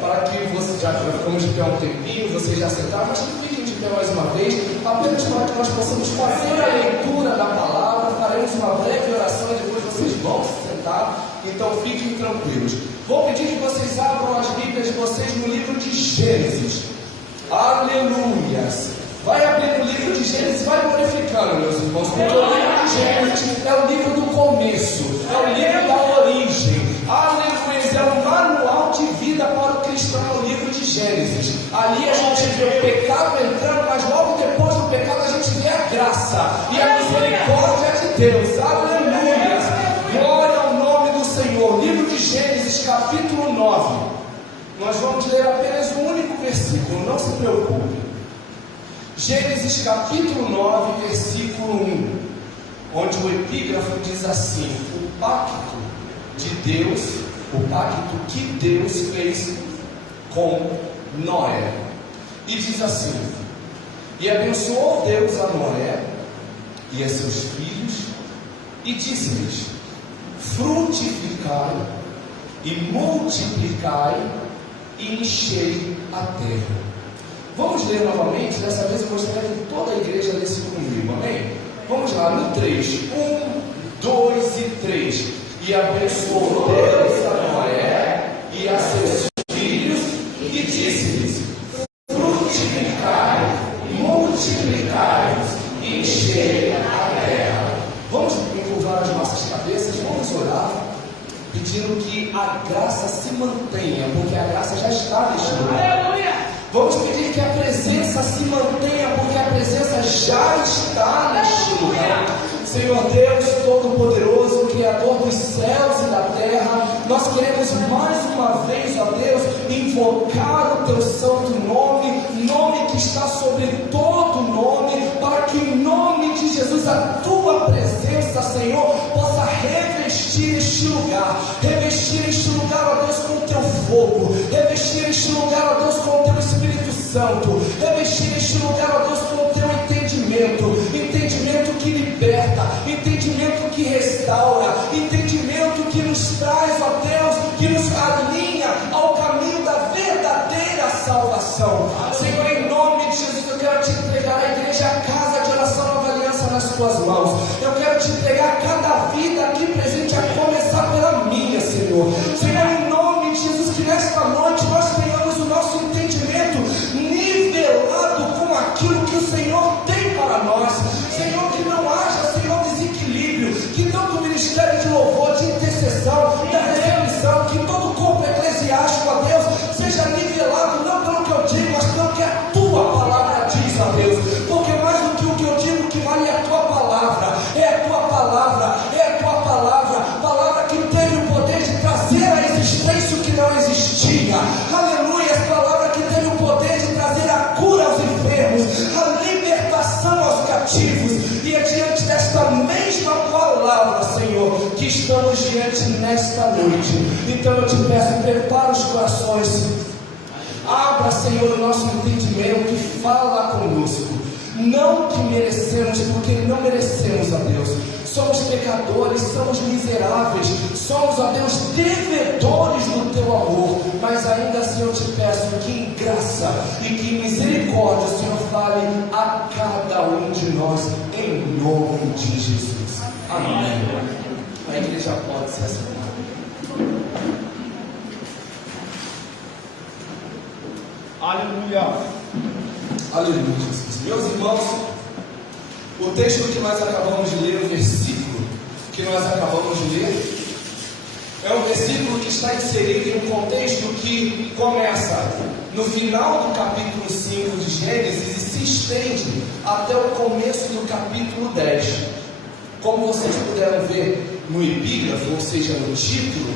para que você já ficamos de pé um tempinho, vocês já sentaram, mas fiquem de pé mais uma vez, apenas para que nós possamos fazer a leitura da palavra. Faremos uma breve oração e depois vocês vão se sentar, então fiquem tranquilos. Vou pedir que vocês abram as Bíblias de vocês no livro de Gênesis. Aleluias! Vai abrir o livro de Gênesis, vai glorificando, meus irmãos, porque o livro de Gênesis é o livro do começo, é o livro da origem. Aleluia, é um manual de vida para o cristão, o livro de Gênesis. Ali a gente vê o pecado entrando, mas logo depois do pecado a gente vê a graça e a misericórdia de Deus. Aleluia, glória ao nome do Senhor. Livro de Gênesis, capítulo 9. Nós vamos ler apenas um único versículo, não se preocupe. Gênesis capítulo 9, versículo 1, onde o epígrafo diz assim: o pacto de Deus, o pacto que Deus fez com Noé. E diz assim: e abençoou Deus a Noé e a seus filhos, e disse-lhes: frutificai e multiplicai e enchei a terra. Vamos ler novamente, dessa vez eu gostaria que toda a igreja lesse comigo, amém? Vamos lá, no 3, 1, 2 e 3. E abençoou Deus a Noé e a seus filhos, e disse-lhes: frutificai, multiplicai e enchei a terra. Vamos encurvar as nossas cabeças, vamos orar, pedindo que a graça se mantenha, porque a graça já está neste lugar. Vamos pedir que a presença se mantenha, porque a presença já está neste lugar. Senhor Deus Todo-Poderoso, Criador dos céus e da terra, nós queremos mais uma vez, ó Deus, invocar o Teu santo nome, nome que está sobre todo nome, para que em nome de Jesus a Tua presença, Senhor, possa revestir este lugar, ó Deus, com o Teu fogo, revestir este lugar, ó Deus, com o Teu Espírito Santo, revestir este lugar, ó Deus, com o Teu entendimento que liberta, entendimento que restaura, entendimento que nos traz, ó Deus, que nos alinha ao caminho da verdadeira salvação. Senhor, em nome de Jesus, eu quero te entregar a igreja, a casa de oração Nova Aliança nas tuas mãos. Eu quero te entregar cada vida aqui presente, a começar pela minha, Senhor. Senhor, em nome de Jesus, que nesta noite nós tenhamos o nosso entendimento nivelado com aquilo que o Senhor tem para nós. Senhor, que não haja, Senhor, desequilíbrio, que tanto o ministério de louvor, de intercessão, da recepção, que todo o corpo eclesiástico, ó Deus, seja nivelado, não pelo que eu digo, mas pelo que a Tua palavra diz, ó Deus, porque mais do que o que eu digo, que vale é a Tua palavra, é a Tua palavra, palavra que teve o poder de trazer à existência o que não existia. Aleluia, a palavra que teve o poder de trazer a cura aos enfermos, a libertação aos cativos. E é diante desta mesma palavra, Senhor, que estamos diante nesta noite. Então eu te peço, prepara os corações, abra, Senhor, o nosso entendimento e fala conosco. Não que merecemos, porque não merecemos, ó Deus. Somos pecadores, somos miseráveis, somos, ó Deus, devedores do Teu amor. Mas ainda assim eu te peço que em graça e que em misericórdia o Senhor fale a cada um de nós, em nome de Jesus. Amém. A igreja pode se assentar. Aleluia. Aleluia, Jesus. Meus irmãos, o texto que nós acabamos de ler, o versículo que nós acabamos de ler, é um versículo que está inserido em um contexto que começa no final do capítulo 5 de Gênesis e se estende até o começo do capítulo 10. Como vocês puderam ver no epígrafo, ou seja, no título,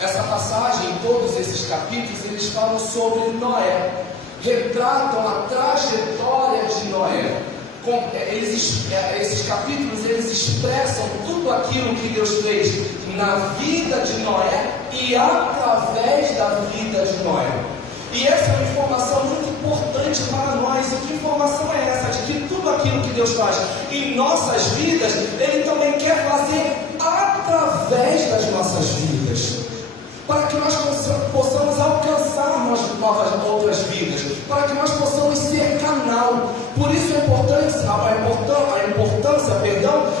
essa passagem, todos esses capítulos, eles falam sobre Noé, retratam a trajetória de Noé. Esses capítulos, eles expressam tudo aquilo que Deus fez na vida de Noé e através da vida de Noé. E essa é uma informação muito importante para nós. E que informação é essa? De que tudo aquilo que Deus faz em nossas vidas, Ele também quer fazer através das nossas vidas, para que nós possamos alcançar outras vidas, para que nós possamos ser canal. Por isso a importância,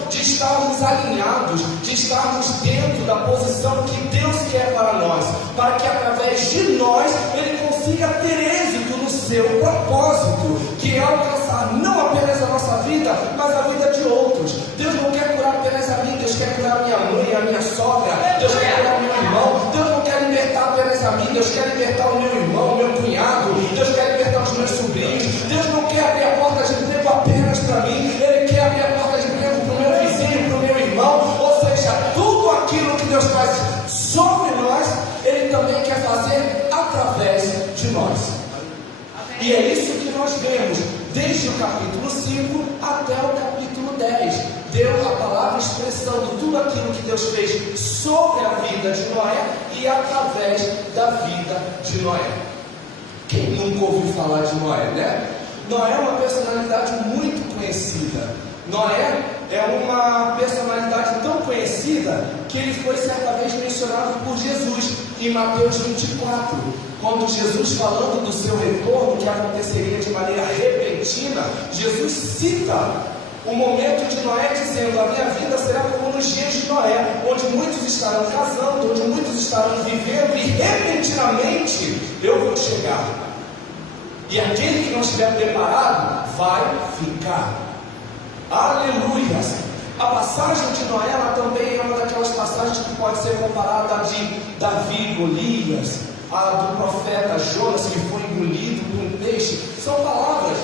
de estarmos alinhados, de estarmos dentro da posição que Deus quer para nós, para que através de nós Ele consiga ter êxito no seu propósito, que é alcançar não apenas a nossa vida, mas a vida de outros. Deus não quer curar apenas a mim, Deus quer curar a minha mãe, a minha sogra, Deus quer curar o meu irmão, Deus não quer libertar apenas a mim, Deus quer libertar o meu irmão, o meu cunhado, Deus quer libertar os meus sobrinhos. Deus não quer abrir a porta de emprego apenas para mim, Ele quer abrir a porta de emprego para o meu vizinho, para o meu irmão, ou seja, tudo aquilo que Deus faz sobre nós, Ele também quer fazer através de nós. E é isso que nós vemos desde o capítulo 5 até o capítulo 10. Deu a palavra expressando tudo aquilo que Deus fez sobre a vida de Noé e através da vida de Noé. Quem nunca ouviu falar de Noé, né? Noé é uma personalidade muito conhecida. Noé é uma personalidade tão conhecida que ele foi certa vez mencionado por Jesus em Mateus 24, quando Jesus, falando do seu retorno, que aconteceria de maneira repentina, Jesus cita o momento de Noé dizendo: a minha vida será como nos dias de Noé, onde muitos estarão casando, onde muitos estarão vivendo, e repentinamente eu vou chegar, e aquele que não estiver preparado vai ficar. Aleluias! A passagem de Noé, ela também é uma daquelas passagens que pode ser comparada a de Davi e Golias, a do profeta Jonas, que foi engolido por um peixe. São palavras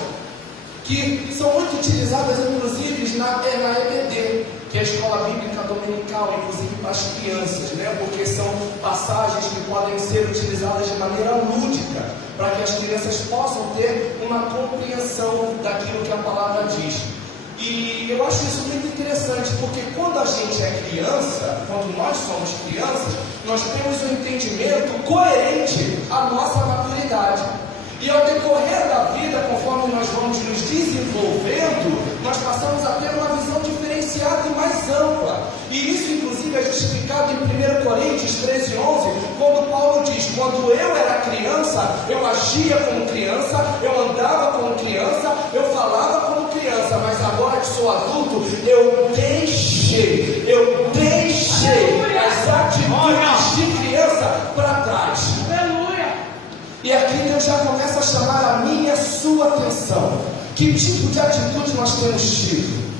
que são muito utilizadas, inclusive, na EBD, que é a Escola Bíblica Dominical, inclusive para as crianças, né? Porque são passagens que podem ser utilizadas de maneira lúdica, para que as crianças possam ter uma compreensão daquilo que a palavra diz. E eu acho isso muito interessante, porque quando a gente é criança, quando nós somos crianças, nós temos um entendimento coerente à nossa maturidade. E ao decorrer da vida, conforme nós vamos nos desenvolvendo, nós passamos a ter uma visão diferenciada e mais ampla. E isso, inclusive, é justificado em 1 Coríntios 13:11, quando Paulo diz: quando eu era criança, eu agia como criança, eu andava como criança, eu falava como criança, mas agora que sou adulto, eu deixei as atitudes de criança para trás. E aqui Deus já começa a chamar a minha e a sua atenção. Que tipo de atitude nós temos tido?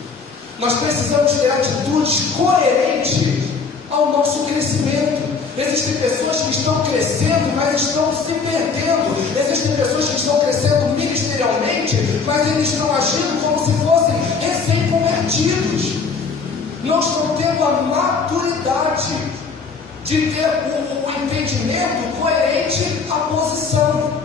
Nós precisamos ter atitudes coerentes ao nosso crescimento. Existem pessoas que estão crescendo, mas estão se perdendo. Existem pessoas que estão crescendo ministerialmente, mas eles estão agindo como se fossem recém-convertidos. Não estão tendo a maturidade de ter o entendimento coerente à posição.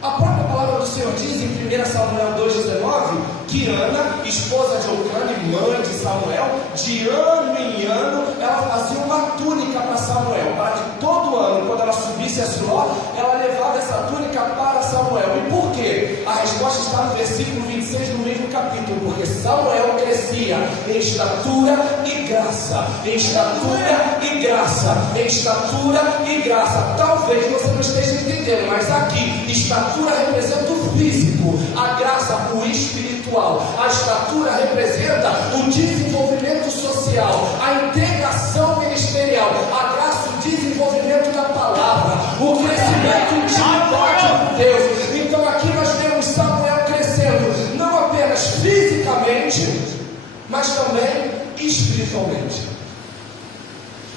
A própria palavra do Senhor diz em 1 Samuel 2,19 que Ana, esposa de Eucana e mãe de Samuel, de ano em ano ela fazia uma túnica para Samuel, para que todo ano, quando ela subisse a Siló, ela levava essa túnica para Samuel. E por quê? A resposta está no versículo 26 do mesmo capítulo: porque Samuel crescia em estatura e graça, em estatura e graça, em estatura e graça. Talvez você não esteja entendendo, mas aqui estatura representa o físico, a graça o espiritual, a estatura representa o desenvolvimento social, a integração ministerial, a graça o desenvolvimento da palavra, o crescimento intimidade de Deus. Então aqui nós vemos Samuel crescendo não apenas fisicamente, mas também espiritualmente.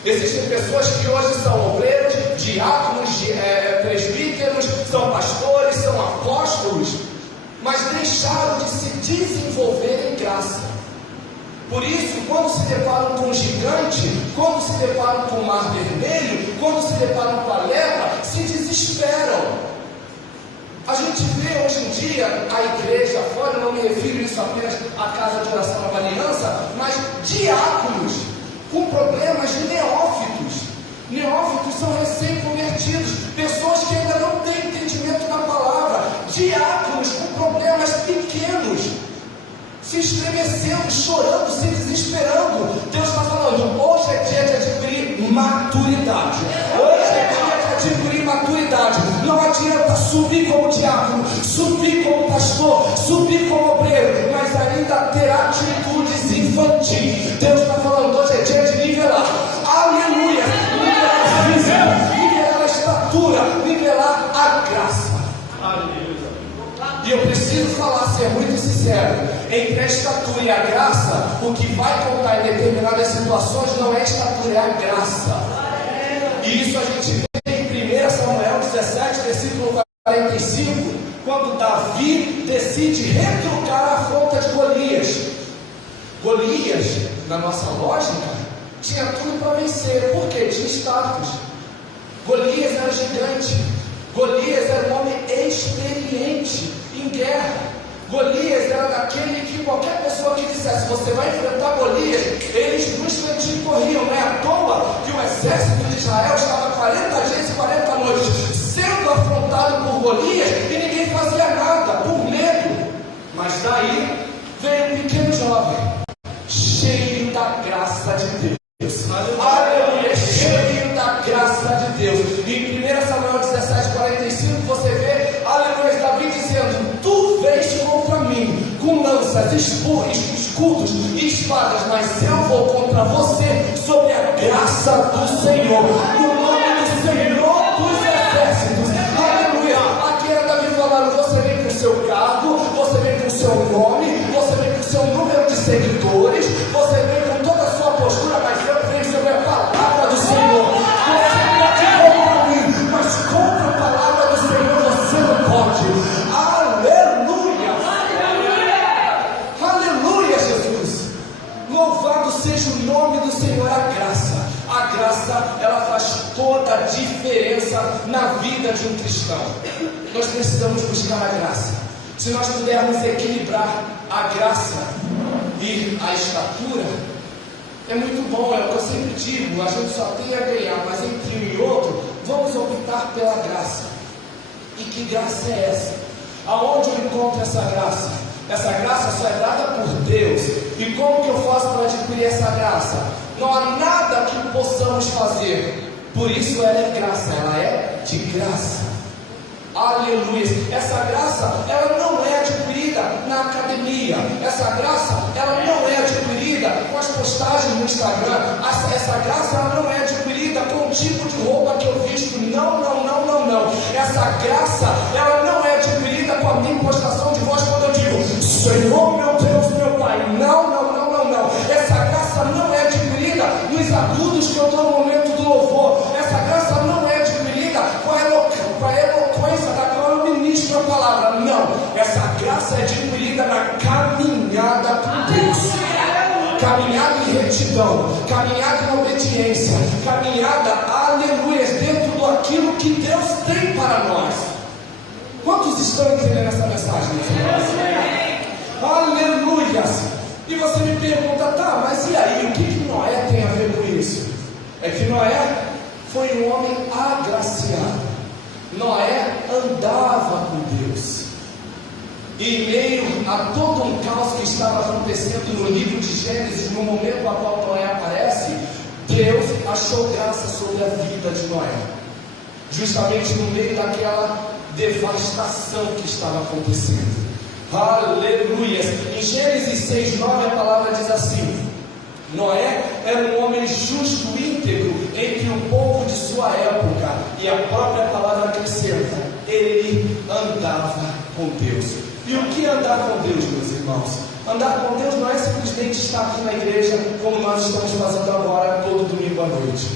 Existem pessoas que hoje são obreiros, diáconos, presbíteros, são pastores, são apóstolos, mas deixaram de se desenvolver em graça. Por isso, quando se deparam com um gigante, quando se deparam com o mar vermelho, quando se deparam com a lepra, se desesperam. A gente vê hoje em dia a igreja fora, eu não me refiro isso apenas à casa de oração Nova Aliança, mas diáconos com problemas de neófitos. Neófitos são recém-convertidos, pessoas que ainda não têm entendimento da palavra, diáconos com problemas pequenos, se estremecendo, chorando, se desesperando. Deus está falando: hoje é dia de adquirir maturidade. Hoje é dia de adquirir maturidade. Não adianta subir como diácono, subir como pastor, subir como obreiro, mas ainda ter atitudes infantis. Deus está falando hoje é dia de nivelar. Aleluia! Nivelar a física, nivelar a estatura, nivelar a graça. E eu preciso falar, ser muito sincero, entre a estatura e a graça, o que vai contar em determinadas situações não é a estatura, é a graça. E isso a gente vê em 1 Samuel 17, versículo 45, quando Davi decide retrucar a afronta de Golias. Golias, na nossa lógica, tinha tudo para vencer, porque tinha status. Golias era gigante, Golias era um homem experiente em guerra. Golias era daquele que qualquer pessoa que dissesse, você vai enfrentar Golias, eles no instantinho corriam. Não é à toa que o exército de Israel estava 40 dias e 40 noites sendo afrontado por Golias e ninguém fazia nada, por medo. Mas daí veio um pequeno jovem, cheio da graça de Deus. Aleluia, cheio da graça de Deus. Em 1 Samuel 17, 45, você vê, aleluia, Davi dizendo, tu vens contra mim, com lanças, escudos e espadas, mas eu vou contra você, sob a graça do Senhor, no nome do Senhor dos exércitos. Aleluia, aqui era Davi falando, você vem com o seu cargo, você vem com o seu nome, você vem com o seu número de seguidores, você vem com toda a sua postura, mas eu venho sobre a palavra do Senhor. Você pode contra mim, mas contra a palavra do Senhor você não pode. Aleluia! Aleluia, Jesus! Louvado seja o nome do Senhor. A graça, ela faz toda a diferença na vida de um cristão. Nós precisamos buscar a graça. Se nós pudermos equilibrar a graça e a estatura, é muito bom. É o que eu sempre digo, a gente só tem a ganhar, mas entre um e outro, vamos optar pela graça. E que graça é essa? Aonde eu encontro essa graça? Essa graça só é dada por Deus. E como que eu faço para adquirir essa graça? Não há nada que possamos fazer. Por isso ela é graça, ela é de graça. Aleluia. Essa graça, ela não é adquirida na academia. Essa graça, ela não é adquirida com as postagens no Instagram. Essa graça, ela não é adquirida com o tipo de roupa que eu visto. Não. Essa graça, ela não é adquirida com a minha impostação de voz quando eu digo, Senhor meu Deus, meu Pai. Não. Essa graça não é adquirida nos agudos que eu dou no momento do louvor. Essa graça não é adquirida com a eloquência da qual eu ministro a palavra. Não, essa graça é adquirida na caminhada com Deus. Caminhada em retidão, caminhada em obediência, caminhada, aleluia, dentro daquilo que Deus tem para nós. Quantos estão entendendo essa mensagem, meus irmãos? Aleluia! E você me pergunta, tá, mas e aí, o que Noé tem a ver com isso? É que Noé foi um homem agraciado. Noé andava com Deus. E em meio a todo um caos que estava acontecendo no livro de Gênesis, no momento no qual Noé aparece, Deus achou graça sobre a vida de Noé, justamente no meio daquela devastação que estava acontecendo. Aleluia! Em Gênesis 6:9 a palavra diz assim: Noé era um homem justo, íntegro entre o povo de sua época, e a própria palavra acrescenta, ele andava com Deus. E o que é andar com Deus, meus irmãos? Andar com Deus não é simplesmente estar aqui na igreja como nós estamos fazendo agora todo domingo à noite.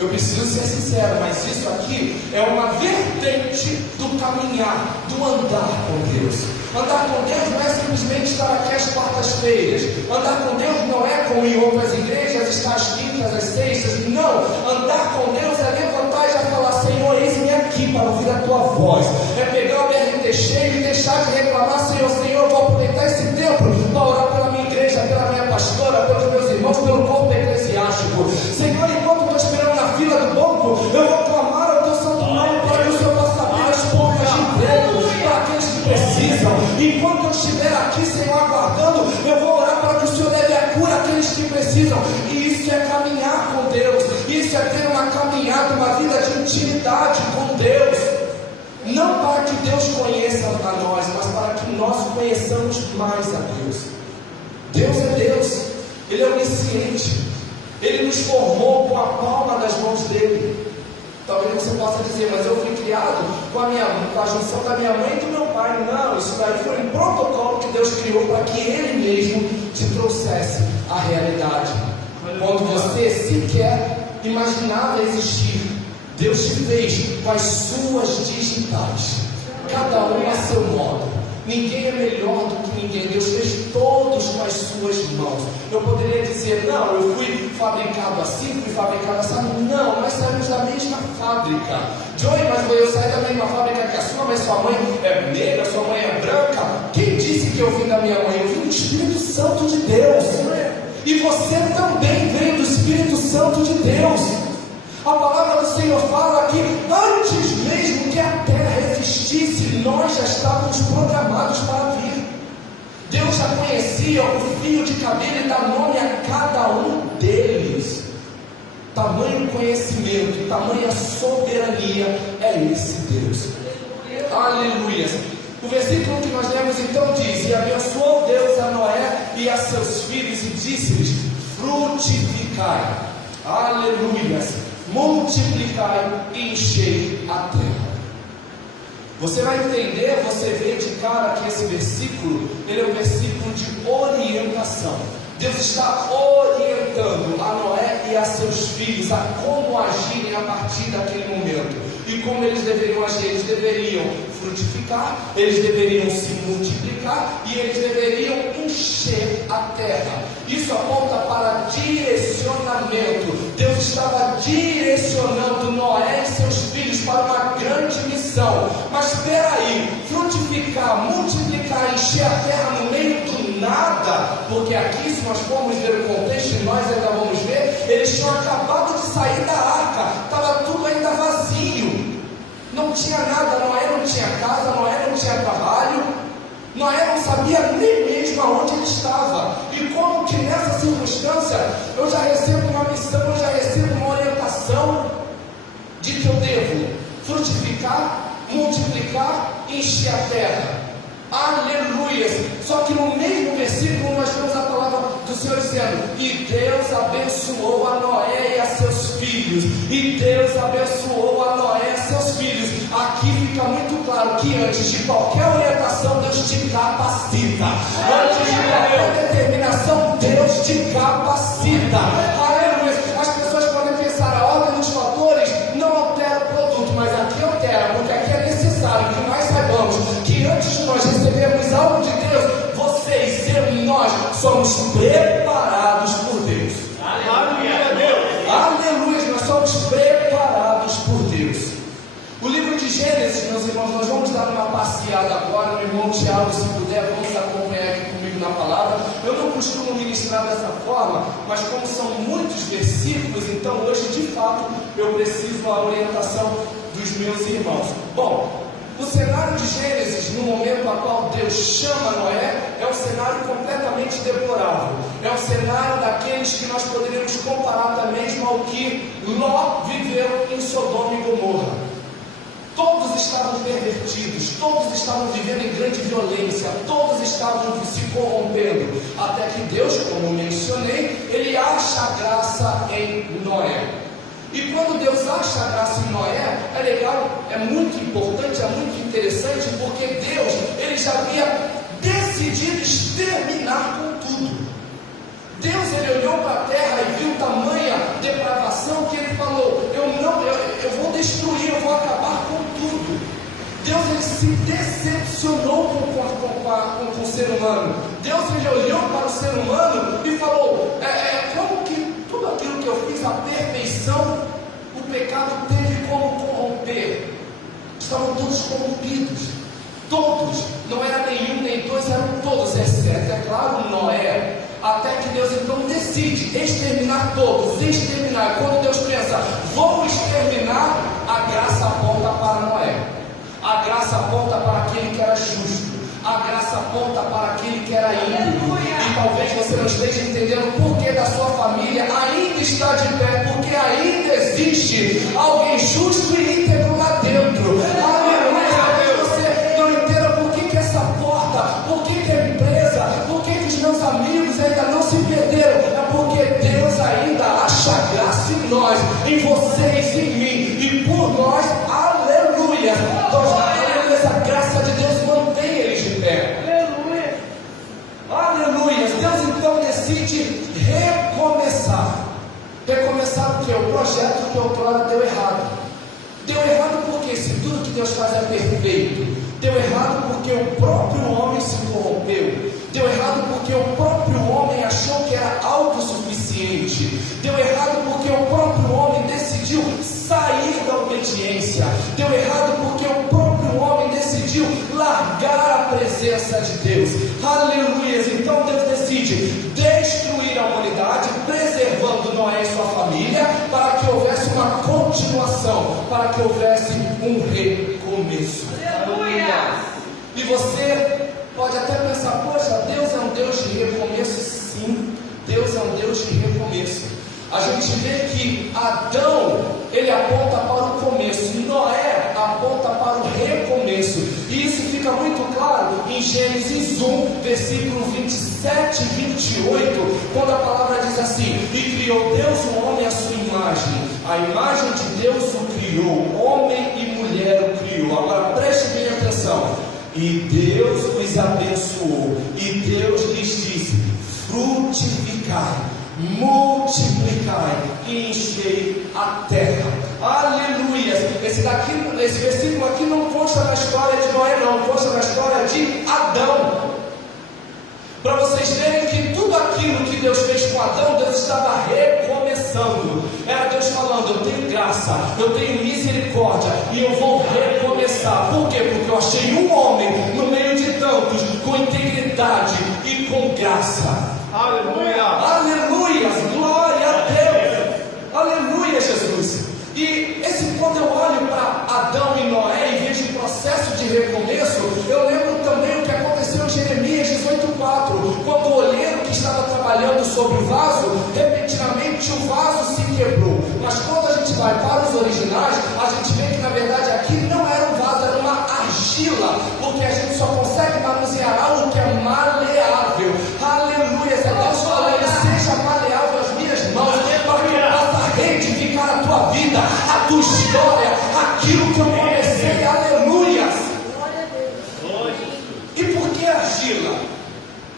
Eu preciso ser sincero, mas isso aqui é uma vertente do caminhar, do andar com Deus. Andar com Deus não é simplesmente estar aqui às quartas-feiras. Andar com Deus não é como em outras igrejas, estar às quintas, às sextas. Não, andar com Deus é levantar e já falar, Senhor, eis-me aqui para ouvir a tua voz. É pegar o BRT cheio e deixar de reclamar, Senhor, eu vou aproveitar esse tempo para orar pela minha igreja, pela minha pastora, pelos meus irmãos, pelo corpo eclesiástico. Senhor, enquanto eu estou esperando na fila do banco, eu vou clamar ao teu santo nome para que o Senhor possa abrir as portas de emprego para aqueles que precisam. Enquanto eu estiver aqui, Senhor, aguardando, eu vou orar para que o Senhor leve a cura àqueles que precisam. E isso é caminhar com Deus. Isso é ter uma caminhada, uma vida de intimidade com Deus. a nós, mas para que nós conheçamos mais a Deus. Deus é Deus, Ele é onisciente, Ele nos formou com a palma das mãos dEle. Talvez você possa dizer, mas eu fui criado com a junção da minha mãe e do meu pai. Não, isso daí foi um protocolo que Deus criou para que Ele mesmo te trouxesse a realidade. Quando você sequer imaginava existir, Deus te fez com as suas digitais, cada um a seu modo. Ninguém é melhor do que ninguém. Deus fez todos com as suas mãos. Eu poderia dizer, não, eu fui fabricado assim, fui fabricado assim. Não, nós saímos da mesma fábrica. Joey, mas eu saí da mesma fábrica que a sua, mas sua mãe é negra, sua mãe é branca. Quem disse que eu vim da minha mãe? Eu vim do Espírito Santo de Deus. E você também veio do Espírito Santo de Deus. A palavra do Senhor fala que antes mesmo que a terra existisse, nós já estávamos programados para vir. Deus já conhecia o fio de cabelo e dá nome a cada um deles. Tamanho conhecimento, tamanha soberania é esse Deus. Aleluia. O versículo que nós lemos então diz: e abençoou Deus a Noé e a seus filhos e disse-lhes: frutificai. Aleluia. Multiplicai e enchei a terra. Você vai entender, você vê de cara que esse versículo, ele é um versículo de orientação. Deus está orientando a Noé e a seus filhos a como agirem a partir daquele momento. E como eles deveriam agir? Eles deveriam frutificar, eles deveriam se multiplicar e eles deveriam encher a terra. Isso aponta para direcionamento. Deus estava direcionando Noé e seus filhos para uma grande missão. Mas espera aí, frutificar, multiplicar, encher a terra no meio do nada, porque aqui, se nós formos ver o contexto, e nós ainda vamos ver, eles tinham acabado de sair da arca, estava tudo ainda vazio, não tinha nada. Noé não tinha casa, Noé não tinha trabalho, Noé não sabia nem mesmo aonde ele estava. E como que nessa circunstância eu já recebo uma missão, eu já recebo uma orientação de que eu devo frutificar, multiplicar e encher a terra. Aleluia! Só que no mesmo versículo nós temos a palavra do Senhor dizendo: e Deus abençoou a Noé e a seus filhos. E Deus abençoou a Noé e a seus filhos. Aqui fica muito claro que antes de qualquer orientação, Deus te capacita. Antes de qualquer determinação, Deus te capacita. Aleluia! As pessoas podem pensar, a ordem dos fatores não altera o produto, mas aqui altera, porque aqui é necessário que nós saibamos que antes de nós recebermos algo de Deus, vocês, eu e nós somos preparados por Deus. Aleluia, Deus. Aleluia, nós somos preparados por Deus. O livro de Gênesis, meus irmãos, nós vamos dar uma passeada agora. Meu irmão Tiago, se puder, vamos acompanhar aqui comigo na palavra. Eu não costumo ministrar dessa forma, mas como são muitos versículos, então hoje de fato eu preciso da orientação dos meus irmãos. Bom, o cenário de Gênesis, no momento a qual Deus chama Noé, é um cenário completamente deplorável. É um cenário daqueles que nós poderíamos comparar até mesmo ao que Ló viveu em Sodoma e Gomorra. Todos estavam pervertidos, todos estavam vivendo em grande violência, todos estavam se corrompendo, até que Deus, como mencionei, Ele acha a graça em Noé. E quando Deus acha a graça em Noé, é legal, é muito importante, é muito interessante, porque Deus, Ele já havia decidido exterminar com tudo. Deus, Ele olhou para a terra e viu tamanha depravação que Ele falou: eu vou destruir, eu vou acabar com tudo. Deus, Ele se decepcionou com o ser humano. Deus, Ele olhou para o ser humano e falou: como que tudo aquilo que eu fiz, a perfeição, o pecado teve como corromper? Estavam todos corrompidos, todos, não era nenhum nem dois, eram todos, exceto, é claro, Noé. Até que Deus então decide exterminar todos, exterminar. Quando Deus pensa, vou exterminar, a graça aponta para Noé. A graça aponta para aquele que era justo. A graça aponta para aquele que era íntegro. E talvez você não esteja entendendo o porquê da sua família ainda está de pé, porque ainda existe alguém justo e íntegro lá dentro. Aleluia! Talvez você não entenda por que aleluia, essa graça de Deus mantém eles de pé. Aleluia. Aleluia. Deus então decide recomeçar. Recomeçar porque o projeto que outrora deu errado. Deu errado porque se tudo que Deus faz é perfeito. Deu errado porque o próprio homem se corrompeu. Deu errado porque o próprio homem achou que era autossuficiente. Deu errado porque o próprio homem decidiu sair da obediência. Deu errado porque o próprio homem decidiu largar a presença de Deus. Aleluia! Então Deus decide destruir a humanidade, preservando Noé e sua família, para que houvesse uma continuação, para que houvesse um recomeço. Aleluia. E você pode até pensar, poxa, Deus é um Deus de recomeço. Sim, Deus é um Deus de recomeço. A gente vê que Adão, ele aponta para o começo, Noé aponta para o recomeço. E isso fica muito claro em Gênesis 1, versículo 27 e 28, quando a palavra diz assim: e criou Deus o homem à sua imagem, a imagem de Deus o criou, homem e mulher o criou. Agora preste bem atenção. E Deus os abençoou, e Deus lhes disse: frutificai, multiplicai e enchei a terra. Aleluia. Esse versículo aqui não consta na história de Noé, não, consta na história de Adão. Para vocês verem que tudo aquilo que Deus fez com Adão, Deus estava recomeçando. Era Deus falando: eu tenho graça, eu tenho misericórdia, e eu vou recomeçar. Por quê? Porque eu achei um homem no meio de tantos, com integridade e com graça. Aleluia. Aleluia, glória a Deus. Aleluia, Jesus. E quando eu olho para Adão e Noé e vejo o processo de recomeço, eu lembro também o que aconteceu em Jeremias 18:4, quando o olheiro que estava trabalhando sobre o vaso, repentinamente o vaso se quebrou. Mas quando a gente vai para os originais, a gente vê que na verdade aqui não era um vaso, era uma argila, porque a gente só consegue manusear algo que é maleável. Aleluia, é Deus falando: seja maleável as minhas mãos, para que eu possa retificar a tua vida, a tua história, aquilo que eu comecei. Aleluia. E por que argila?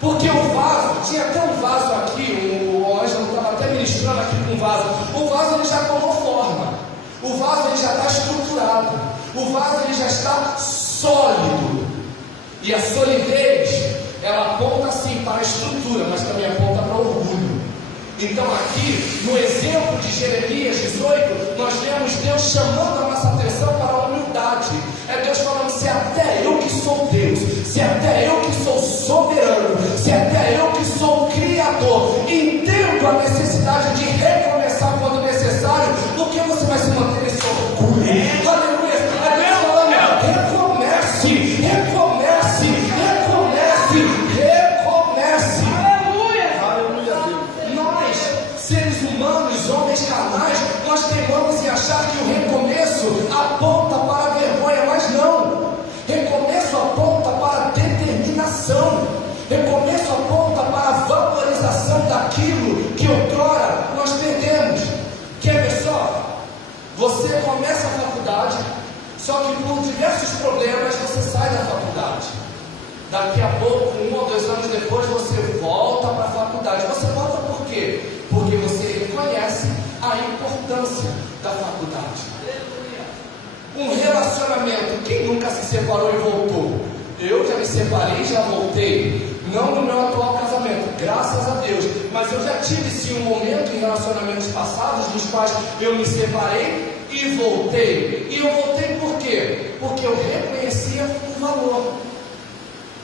Porque o vaso, tinha até um vaso aqui, o Ângelo estava até ministrando aqui com o vaso. O vaso ele já tomou forma, o vaso ele já está estruturado, o vaso ele já está sólido. E a solidez, ela aponta sim para a estrutura, mas também aponta para o orgulho. Então aqui, no exemplo de Jeremias 18, nós vemos Deus chamando a nossa atenção para a humildade. É Deus falando: se até eu que sou Deus, se até eu que sou soberano, se até eu que sou Criador, entendo a necessidade de recomeçar quando necessário, por que você vai se manter nesse orgulho? Aleluia! É Deus falando: recomece, recomece, recomece, recomece. Seres humanos, homens carnais, nós teimamos em achar que o recomeço aponta para a vergonha, mas não. Recomeço aponta para a determinação. Recomeço aponta para a valorização daquilo que outrora nós perdemos. Quer ver só? Você começa a faculdade, só que por diversos problemas você sai da faculdade. Daqui a pouco, 1 ou 2 anos depois, você volta para a faculdade. Você volta por quê? Porque você reconhece a importância da faculdade. Um relacionamento, quem nunca se separou e voltou? Eu já me separei e já voltei. Não no meu atual casamento, graças a Deus. Mas eu já tive sim um momento em relacionamentos passados, nos quais eu me separei e voltei. E eu voltei por quê? Porque eu reconhecia o valor.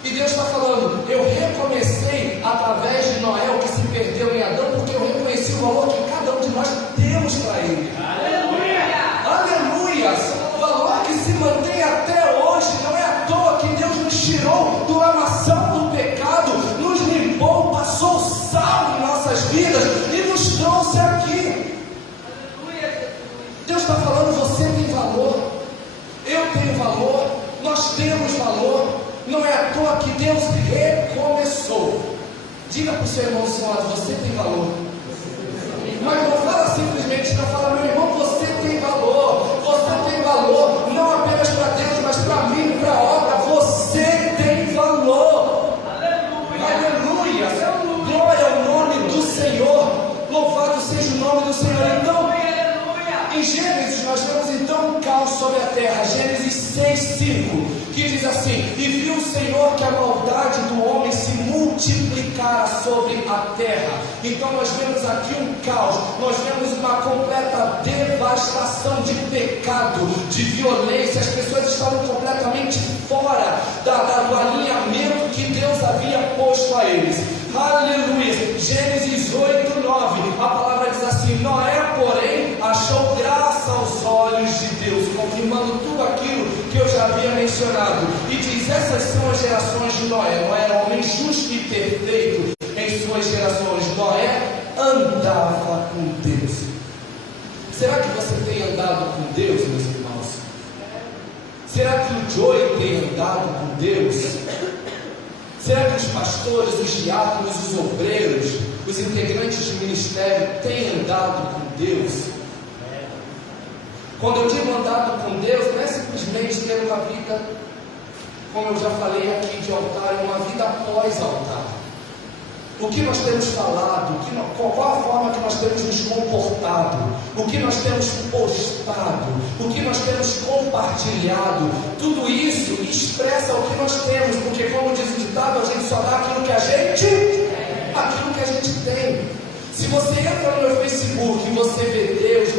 E Deus está falando: eu recomecei através de Noé o que se perdeu em Adão, porque eu reconheci o valor que cada um de nós temos para ele. Aleluia! Aleluia! O valor que se mantém até hoje. Não é à toa que Deus nos tirou do lamaçal do pecado, nos limpou, passou sal em nossas vidas e nos trouxe aqui. Deus está falando: você tem valor, eu tenho valor, nós temos valor. Não é à toa que Deus recomeçou. Diga para o seu irmão: você tem valor. Mas não fala simplesmente, não fala: meu irmão, você tem valor. Você tem valor, não apenas para Deus, mas para 6:5, que diz assim: e viu o Senhor que a maldade do homem se multiplicara sobre a terra. Então nós vemos aqui um caos, nós vemos uma completa devastação de pecado, de violência. As pessoas estavam completamente fora do alinhamento que Deus havia posto a eles. Aleluia. Gênesis 8:9, a palavra diz assim: Noé, porém, achou graça aos olhos de Deus, confirmando tudo aquilo que eu já havia mencionado. E diz: essas são as gerações de Noé. Noé era homem justo e perfeito em suas gerações. Noé andava com Deus. Será que você tem andado com Deus, meus irmãos? Será que o Joey tem andado com Deus? Será que os pastores, os diáconos, os obreiros, os integrantes de ministério têm andado com Deus? Quando eu digo andado com Deus, não é simplesmente ter uma vida, como eu já falei aqui, de altar, é uma vida após altar. O que nós temos falado, qual a forma que nós temos nos comportado, o que nós temos postado, o que nós temos compartilhado, tudo isso expressa o que nós temos, porque, como diz o ditado, a gente só dá aquilo que a gente tem. Se você entra no meu Facebook e você vê Deus,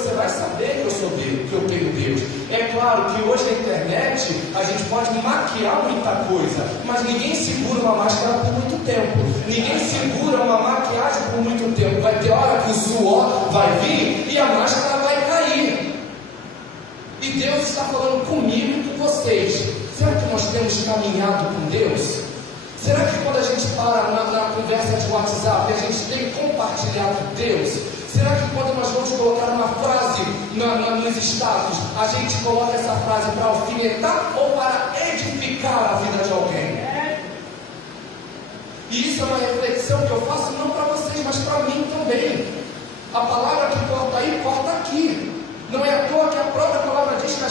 você vai saber que eu sou Deus, que eu tenho Deus. É claro que hoje na internet a gente pode maquiar muita coisa, mas ninguém segura uma máscara por muito tempo. Ninguém segura uma maquiagem por muito tempo. Vai ter hora que o suor vai vir e a máscara vai cair. E Deus está falando comigo e com vocês. Será que nós temos caminhado com Deus? Será que quando a gente para na conversa de WhatsApp, a gente tem compartilhado Deus? Será que quando nós vamos colocar uma frase nos status, a gente coloca essa frase para alfinetar ou para edificar a vida de alguém? E isso é uma reflexão que eu faço não para vocês, mas para mim também. A palavra que corta aí, corta aqui. Não é à toa que a própria palavra diz que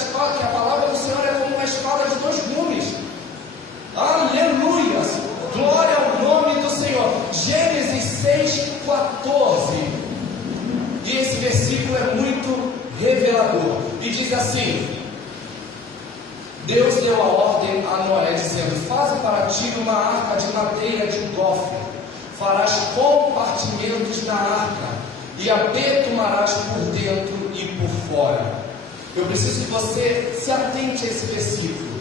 a palavra do Senhor é como uma espada de dois gumes. Aleluia! Glória ao nome do Senhor. Gênesis 6:14. E esse versículo é muito revelador. E diz assim: Deus deu a ordem a Noé, dizendo: faze para ti uma arca de madeira de gofre, farás compartimentos na arca, e a betumarás por dentro e por fora. Eu preciso que você se atente a esse versículo.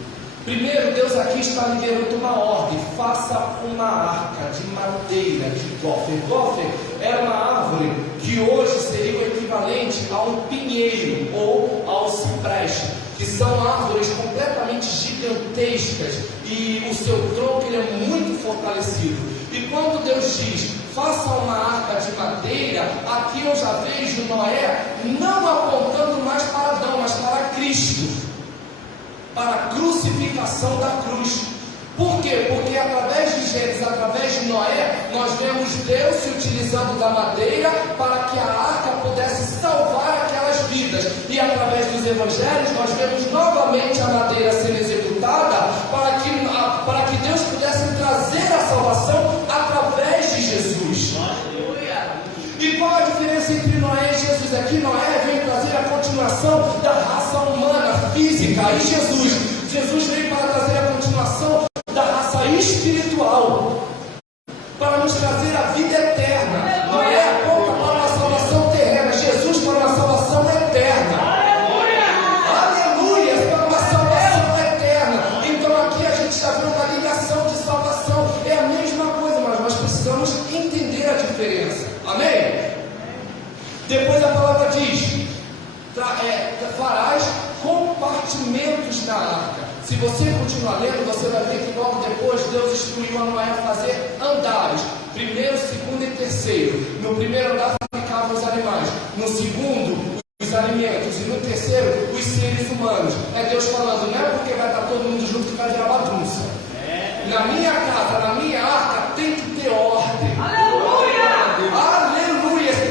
Primeiro, Deus aqui está liberando uma ordem: faça uma arca de madeira de gofre. Gofre era uma árvore que hoje seria o equivalente a um pinheiro ou ao cipreste, que são árvores completamente gigantescas e o seu tronco ele é muito fortalecido. E quando Deus diz: faça uma arca de madeira, aqui eu já vejo Noé não apontando mais para Adão, mas para Cristo, para a crucificação da cruz. Por quê? Porque através de Gênesis, através de Noé, nós vemos Deus se utilizando da madeira para que a arca pudesse salvar aquelas vidas. E através dos evangelhos, nós vemos novamente a madeira sendo executada para que Deus pudesse trazer a salvação através de Jesus. E qual a diferença entre Noé e Jesus? Aqui Noé veio trazer a continuação da raça humana, física, e Jesus veio para trazer a continuação da raça espiritual, para nos trazer a vida eterna. Noé aponta para uma salvação terrena, Jesus para uma salvação eterna. Aleluia! Para uma salvação eterna. Então aqui a gente está vendo uma ligação de salvação. É a mesma coisa, mas nós precisamos entender a diferença. Amém? Depois a palavra diz: farás compartimentos na arca. Se você continuar lendo, você vai ver que logo depois Deus instruiu a Noé a fazer andares, primeiro, segundo e terceiro. No primeiro andar ficavam os animais, no segundo os alimentos e no terceiro os seres humanos. É Deus falando: não é porque vai estar todo mundo junto que vai virar bagunça. Na minha casa, na minha arca tem que ter ordem. Aleluia!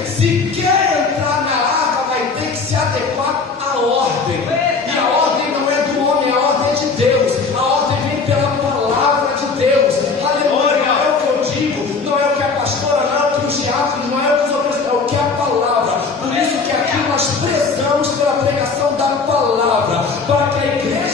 Se quer entrar na arca, vai ter que se adequar à ordem. E a ordem não é do homem, a ordem é de Deus. A ordem vem pela palavra de Deus. Aleluia! Não é o que eu digo, não é o que a pastora, não é o que os diáconos, não é o que os outros, é o que é a palavra. Por isso que aqui nós prezamos pela pregação da palavra, para que a igreja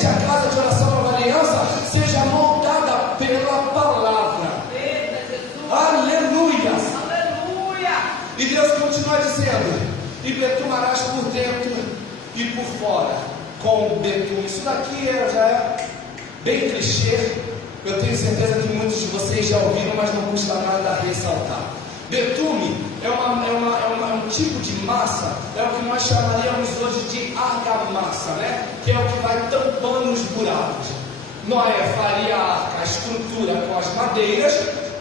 com betume. Isso daqui já é bem clichê. Eu tenho certeza que muitos de vocês já ouviram, mas não custa nada ressaltar. Betume é um tipo de massa, é o que nós chamaríamos hoje de argamassa, né? Que é o que vai tampando os buracos. Noé faria a arca, a estrutura com as madeiras,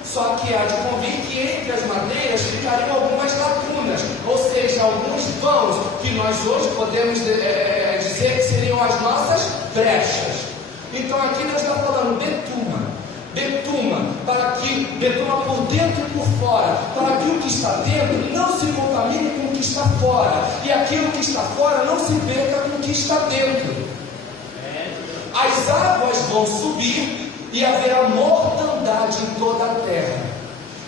só que há de convir que entre as madeiras ficariam algumas lacunas, ou seja, alguns vãos, que nós hoje podemos dizer que seriam as nossas brechas. Então aqui Deus está falando betuma, betuma por dentro e por fora, para que o que está dentro não se contamine com o que está fora, e aquilo que está fora não se perca com o que está dentro. As águas vão subir e haverá mortandade em toda a terra.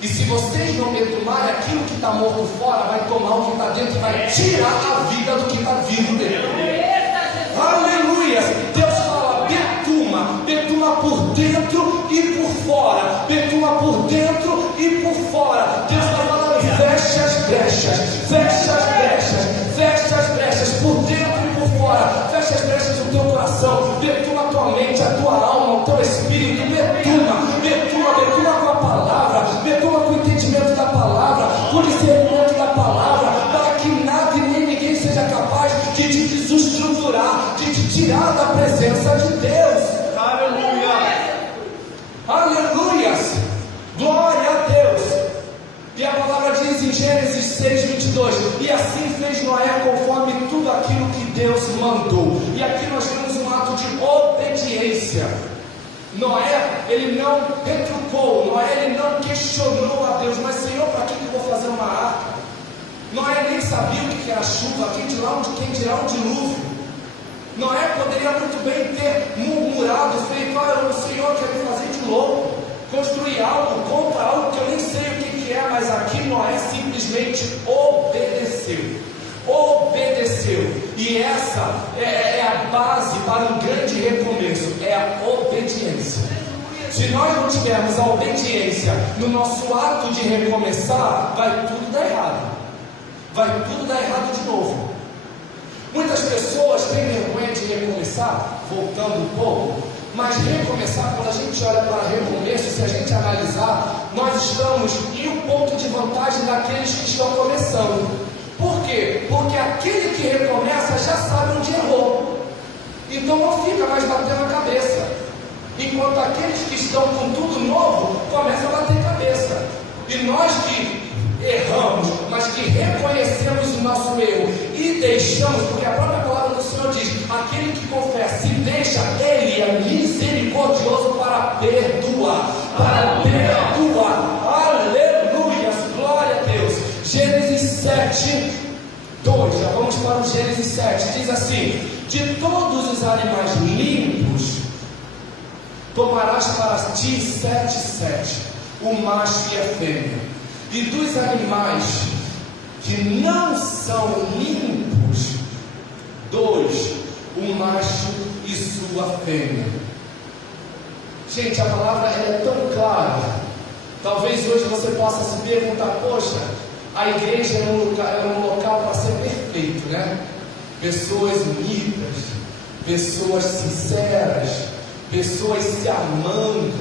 E se vocês não betumarem, aquilo que está morto fora vai tomar o que está dentro e vai tirar a vida do que está vivo dentro. Aleluia! Deus fala betuma por dentro e por fora. Betuma por dentro e por fora. Deus está falando, fecha as brechas, por dentro e por fora. Fecha as brechas do teu coração. Betuma a tua mente, a tua alma, o teu espírito. Betuma com a palavra. Betuma com o entendimento da palavra, com o discernimento da palavra, para que nada e nem ninguém seja capaz de te desestruturar, de te tirar da presença de Deus. Aleluias, glória a Deus. E a palavra diz em Gênesis 6:22: e assim fez Noé conforme tudo aquilo que Deus mandou. E aqui nós temos um ato de obediência. Noé, ele não retrucou, Noé, ele não questionou a Deus, mas Senhor, para que eu vou fazer uma arca? Noé nem sabia o que era chuva, quem dirá um dilúvio. Noé poderia muito bem ter murmurado, feito, o Senhor quer me fazer de louco, construir algo, contra algo que eu nem sei o que é, mas aqui Noé simplesmente obedeceu, e essa é a base para um grande recomeço, é a obediência. Se nós não tivermos a obediência no nosso ato de recomeçar, vai tudo dar errado de novo. Muitas pessoas têm vergonha de recomeçar, voltando um pouco, mas recomeçar, quando a gente olha para recomeço, se a gente analisar, nós estamos em um ponto de vantagem daqueles que estão começando. Por quê? Porque aquele que recomeça já sabe onde errou, então não fica mais batendo a cabeça, enquanto aqueles que estão com tudo novo começam a bater cabeça. E nós que erramos, mas que reconhecemos o nosso erro e deixamos, porque a própria palavra do Senhor diz: aquele que confessa e deixa, ele é misericordioso para perdoar. Aleluia, glória a Deus. Gênesis 7:2, já vamos para o Gênesis 7, diz assim: de todos os animais limpos tomarás para ti 7, o macho e a fêmea. E dos animais que não são limpos, 2, o macho e sua fêmea. Gente, a palavra é tão clara. Talvez hoje você possa se perguntar: poxa, a igreja é um local para ser perfeito, né? Pessoas unidas, pessoas sinceras, pessoas se amando,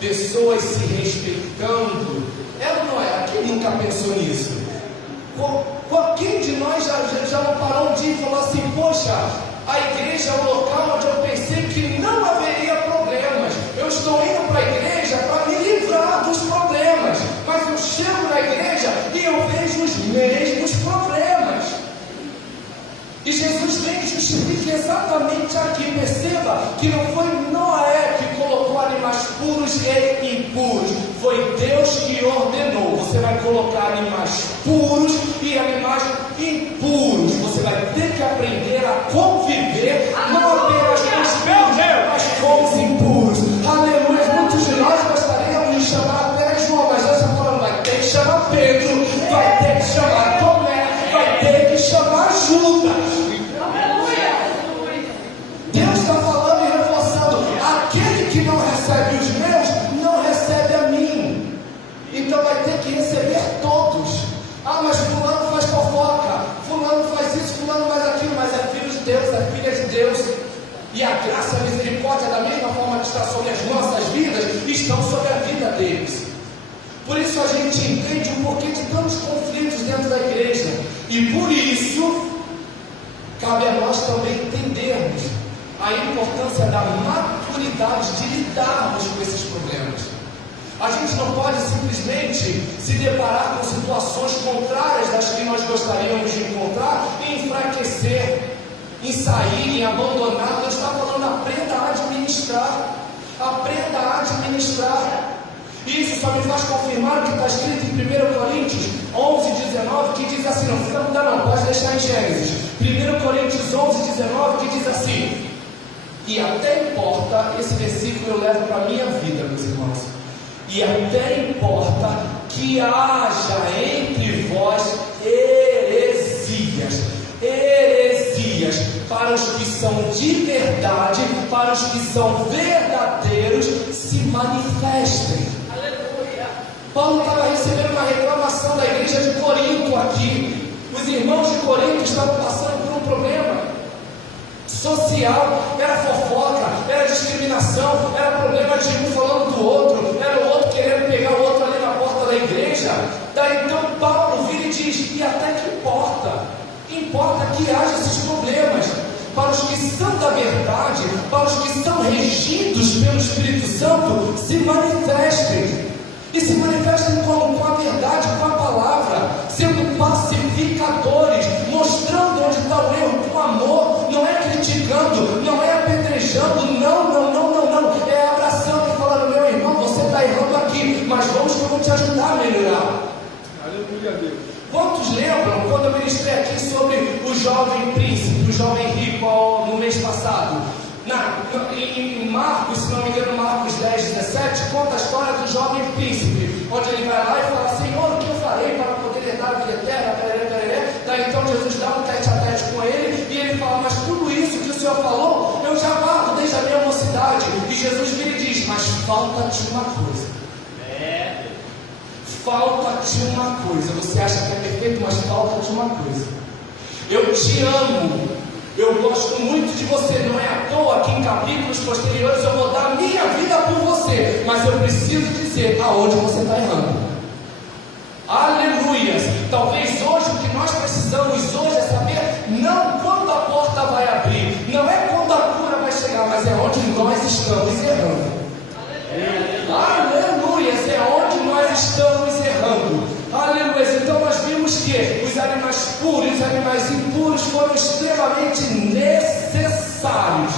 pessoas se respeitando. Não é? Quem nunca pensou nisso? Quem de nós já não parou um dia e falou assim: poxa, a igreja é um local onde eu pensei que não haveria problemas. Eu estou indo para a igreja para me livrar dos problemas, mas eu chego na igreja e eu vejo os mesmos problemas. E Jesus vem e justifica exatamente aqui. Perceba que não foi Noé que colocou animais puros e impuros, foi Deus que ordenou: você vai colocar animais puros e animais impuros. Você vai ter que aprender a conviver não apenas com os puros, mas com os impuros. Aleluia. Muitos de nós gostaríamos de chamar apenas João, mas Deus está falando: vai ter que chamar Pedro, vai ter que chamar Tomé, vai ter que chamar Judas. Deus está falando e reforçando: aquele que não recebe os meus, não recebe a mim. Então vai ter que receber todos. Mas fulano faz fofoca, fulano faz isso, fulano faz aquilo, mas é filho de Deus, é filha de Deus. está sobre as nossas vidas, estão sobre a vida deles. Por isso a gente entende o porquê de tantos conflitos dentro da igreja. E por isso, cabe a nós também entendermos a importância da maturidade de lidarmos com esses problemas. A gente não pode simplesmente se deparar com situações contrárias das que nós gostaríamos de encontrar e enfraquecer, em sair, em abandonar. Deus está falando, aprenda a administrar. Aprenda a administrar. Isso só me faz confirmar o que está escrito em 1 Coríntios 11, 19, que diz assim, não fica mudar não, pode deixar em Gênesis. 1 Coríntios 11, 19, que diz assim, e até importa, esse versículo eu levo para a minha vida, meus irmãos, e até importa que haja entre vós heresias, para os que são de verdade, para os que são verdadeiros, se manifestem. Paulo estava recebendo uma reclamação da igreja de Corinto aqui. Os irmãos de Corinto estavam passando por um problema social, era fofoca, era discriminação, era problema de um falando do outro, era o outro querendo pegar o outro ali na porta da igreja. Daí então Paulo vira e diz, e até que importa que haja esses problemas, para os que são da verdade, para os que são regidos pelo Espírito Santo, se manifestem. E se manifestem com a verdade, com a palavra, sendo pacificadores, mostrando onde está o erro com amor, não é criticando, não é apedrejando, não, é abraçando e falando, meu irmão, você está errando aqui, mas vamos que eu vou te ajudar a melhorar. Aleluia, Deus. Quantos lembram quando eu ministrei aqui sobre o jovem príncipe, o jovem rico no mês passado? Em Marcos, se não me engano, Marcos 10, 17, conta a história do jovem príncipe, onde ele vai lá e fala, Senhor, o que eu farei para poder herdar a vida eterna? Daí então Jesus dá um tete a tete com ele, e ele fala, mas tudo isso que o Senhor falou, eu já guardo desde a minha mocidade. E Jesus vira e diz, mas falta-te uma coisa. Falta-te uma coisa. Você acha que é perfeito, mas falta-te uma coisa. Eu te amo. Eu gosto muito de você, não é à toa que em capítulos posteriores eu vou dar a minha vida por você, mas eu preciso dizer aonde você está errando. Aleluias! Talvez hoje o que nós precisamos hoje é saber não quando a porta vai abrir, não é quando a cura vai chegar, mas é onde nós estamos errando. Aleluias! É onde nós estamos errando. Aleluia, então nós vimos que os animais puros e os animais impuros foram extremamente necessários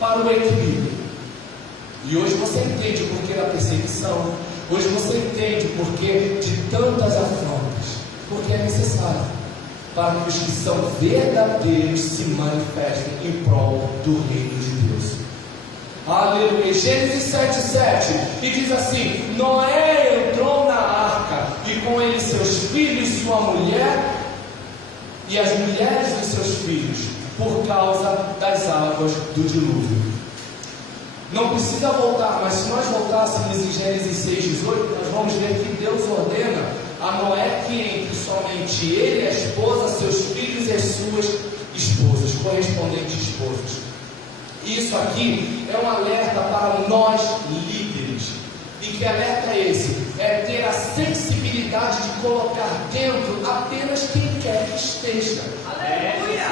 para o equilíbrio. E hoje você entende o porquê da perseguição, hoje você entende o porquê de tantas afrontas, porque é necessário para que os que são verdadeiros se manifestem em prol do reino de Deus. Aleluia, Gênesis 7:7, e diz assim, Noé entrou na arca, e com ele seus filhos, sua mulher, e as mulheres dos seus filhos, por causa das águas do dilúvio. Não precisa voltar, mas se nós voltássemos em Gênesis 6:18, nós vamos ver que Deus ordena a Noé que entre somente ele, a esposa, seus filhos e as suas esposas, correspondentes esposas. Isso aqui é um alerta para nós líderes. E que alerta é esse? É ter a sensibilidade de colocar dentro apenas quem quer que esteja. Aleluia!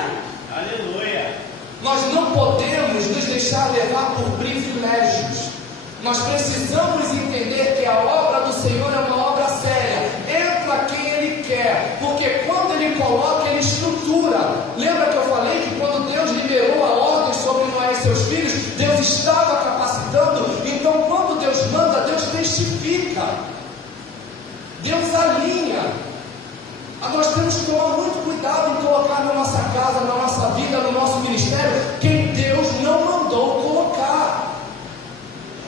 Aleluia! Nós não podemos nos deixar levar por privilégios. Nós precisamos entender que a obra do Senhor é uma obra séria. Entra quem Ele quer, porque quando Ele coloca, Ele estrutura. Lembra que eu falei que quando Deus liberou a ordem sobre Noé e seus filhos, Deus estava capacitando? Então quando Deus manda, Deus testifica, Deus alinha. Nós temos que tomar muito cuidado em colocar na nossa casa, na nossa vida, no nosso ministério, quem Deus não mandou colocar.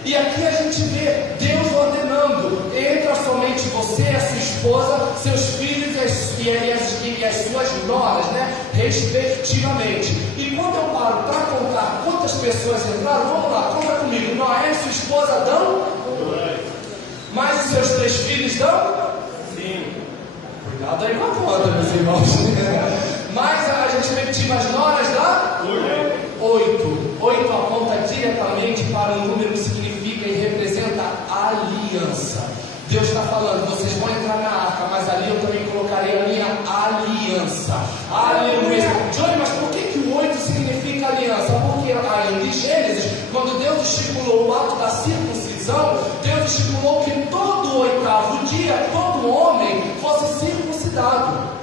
E aqui a gente vê Deus ordenando, entra somente você, a sua esposa, seus filhos e as suas noras, né? Respectivamente. E quando eu paro para contar quantas pessoas entraram, vamos lá, conta comigo. Noé e sua esposa dão? Mas os seus 3 filhos dão? Sim. Cuidado aí com a conta, meus irmãos. Mas as respectivas noras dão? 8. 8 aponta diretamente para o falando: vocês vão entrar na arca, mas ali eu também colocarei a minha aliança. Aleluia. Johnny, mas por que o 8 significa aliança? Porque ainda em Gênesis, quando Deus estipulou o ato da circuncisão, Deus estipulou que todo o 8º dia, todo homem fosse circuncidado,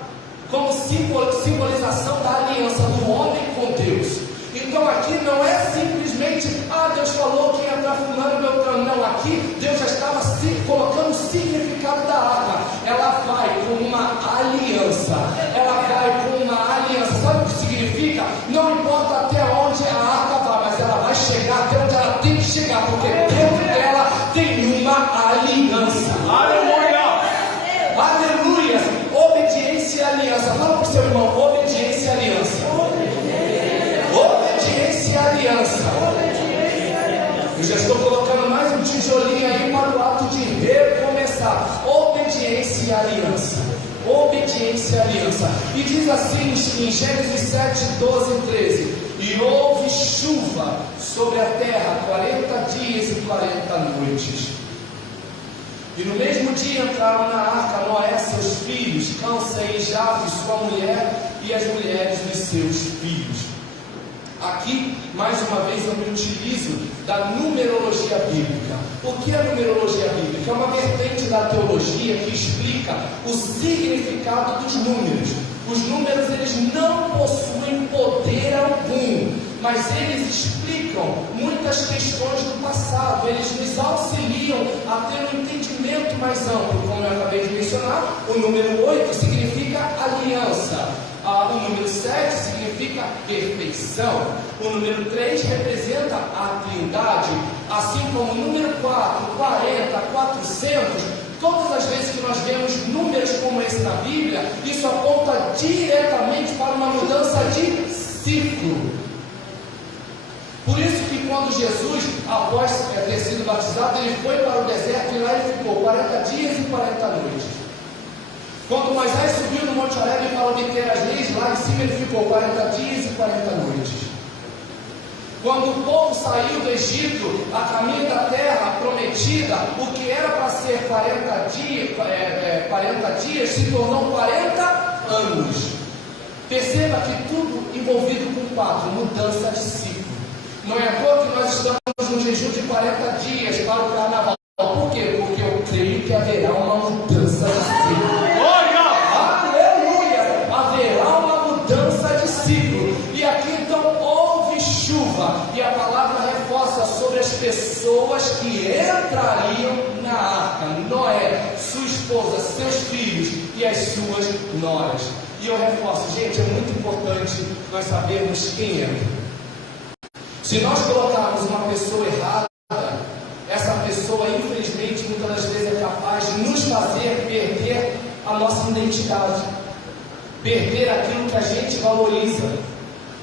como simbolização da aliança do homem com Deus. Então aqui não é simplesmente, Deus falou que ia entrar fulano, beltrano. Não, aqui Deus já estava colocando o significado da arca. Ela vai com uma aliança. Ela vai com uma aliança. Sabe o que significa? Não importa até onde a arca vai, mas ela vai chegar até onde ela tem que chegar, porque dentro dela tem uma aliança. Aleluia! Aleluia! Obediência e aliança. Fala para o seu irmão: obediência e aliança. Obediência e aliança. Eu já estou colocando mais um tijolinho aí para o ato de recomeçar. Obediência e aliança. Obediência e aliança. E diz assim em Gênesis 7, 12 e 13: e houve chuva sobre a terra 40 dias e 40 noites. E no mesmo dia entraram na arca Noé, seus filhos, Cã, Sem e Jafé, sua mulher, e as mulheres dos seus filhos. Aqui, mais uma vez, eu me utilizo da numerologia bíblica. O que é a numerologia bíblica? É uma vertente da teologia que explica o significado dos números. Os números, eles não possuem poder algum, mas eles explicam muitas questões do passado. Eles nos auxiliam a ter um entendimento mais amplo. Como eu acabei de mencionar, o número 8 significa aliança. O número 7 significa perfeição. O número 3 representa a Trindade. Assim como o número 4, 40, 400. Todas as vezes que nós vemos números como esse na Bíblia, isso aponta diretamente para uma mudança de ciclo. Por isso que quando Jesus, após ter sido batizado, ele foi para o deserto e lá ele ficou 40 dias e 40 noites. Quando Moisés subiu no Monte Horebe e falou de ter as leis, lá em cima ele ficou 40 dias e 40 noites. Quando o povo saiu do Egito a caminho da terra prometida, o que era para ser 40 dias se tornou 40 anos. Perceba que tudo envolvido com 4, mudança de ciclo. Não é à toa que nós estamos no jejum de 40 dias para o carnaval. Por quê? Porque eu creio que haverá uma mudança de ciclo. Aleluia! Haverá uma mudança de ciclo. E aqui então houve chuva. E a palavra reforça sobre as pessoas que entrariam na arca: Noé, sua esposa, seus filhos e as suas noras. E eu reforço, gente, é muito importante nós sabermos quem entra. Se nós colocarmos uma pessoa errada, essa pessoa, infelizmente, muitas das vezes é capaz de nos fazer perder a nossa identidade, perder aquilo que a gente valoriza.